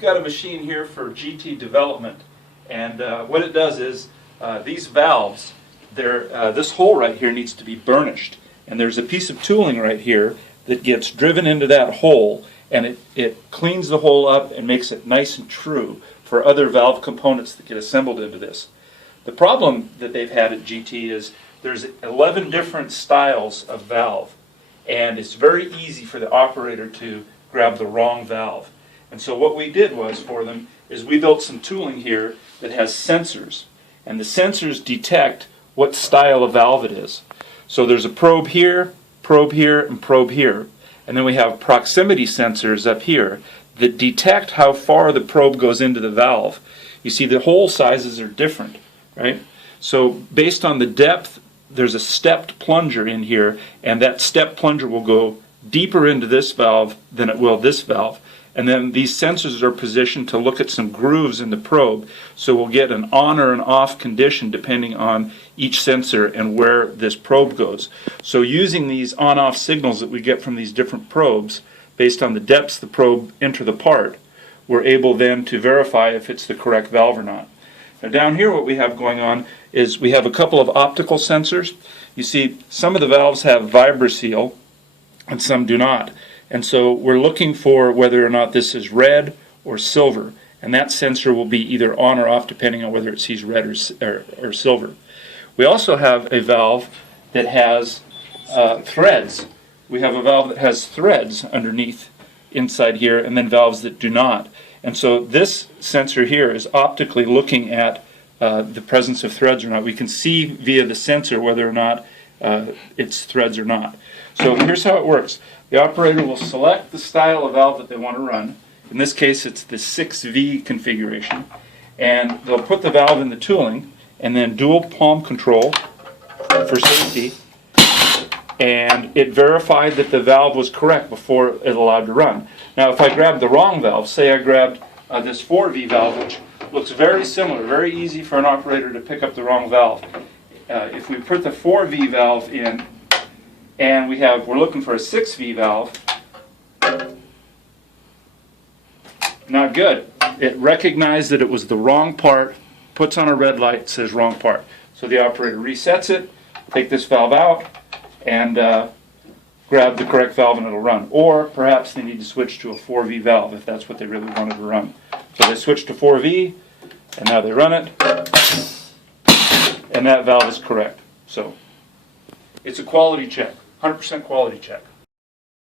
We've got a machine here for GT development, and what it does is these valves, this hole right here needs to be burnished, and there's a piece of tooling right here that gets driven into that hole, and it cleans the hole up and makes it nice and true for other valve components that get assembled into this. The problem that they've had at GT is there's 11 different styles of valve, and it's very easy for the operator to grab the wrong valve. And so what we did was for them is we built some tooling here that has sensors, and the sensors detect what style of valve it is. So there's a probe here, and probe here, and then we have proximity sensors up here that detect how far the probe goes into the valve. You see the hole sizes are different, right? So based on the depth, there's a stepped plunger in here, and that stepped plunger will go deeper into this valve than it will this valve. And then these sensors are positioned to look at some grooves in the probe, so we'll get an on or an off condition depending on each sensor and where this probe goes. So using these on-off signals that we get from these different probes, based on the depths the probe enter the part, we're able then to verify if it's the correct valve or not. Now down here what we have going on is we have a couple of optical sensors. You see some of the valves have vibroseal and some do not. And so we're looking for whether or not this is red or silver, and that sensor will be either on or off depending on whether it sees red or silver. We also have a valve that has threads. We have a valve that has threads underneath inside here, and then valves that do not. And so this sensor here is optically looking at the presence of threads or not. We can see via the sensor whether or not it's threads or not. So here's how it works. The operator will select the style of valve that they want to run. In this case it's the 6V configuration, and they'll put the valve in the tooling and then dual palm control for safety, and it verified that the valve was correct before it allowed to run. Now if I grab the wrong valve, say I grabbed this 4V valve, which looks very similar, very easy for an operator to pick up the wrong valve. If we put the 4V valve in and we're looking for a 6V valve, not good. It recognized that it was the wrong part, puts on a red light, says wrong part. So the operator resets it, take this valve out, and grab the correct valve and it'll run. Or perhaps they need to switch to a 4V valve if that's what they really wanted to run. So they switch to 4V, and now they run it, and that valve is correct. So it's a quality check, 100% quality check.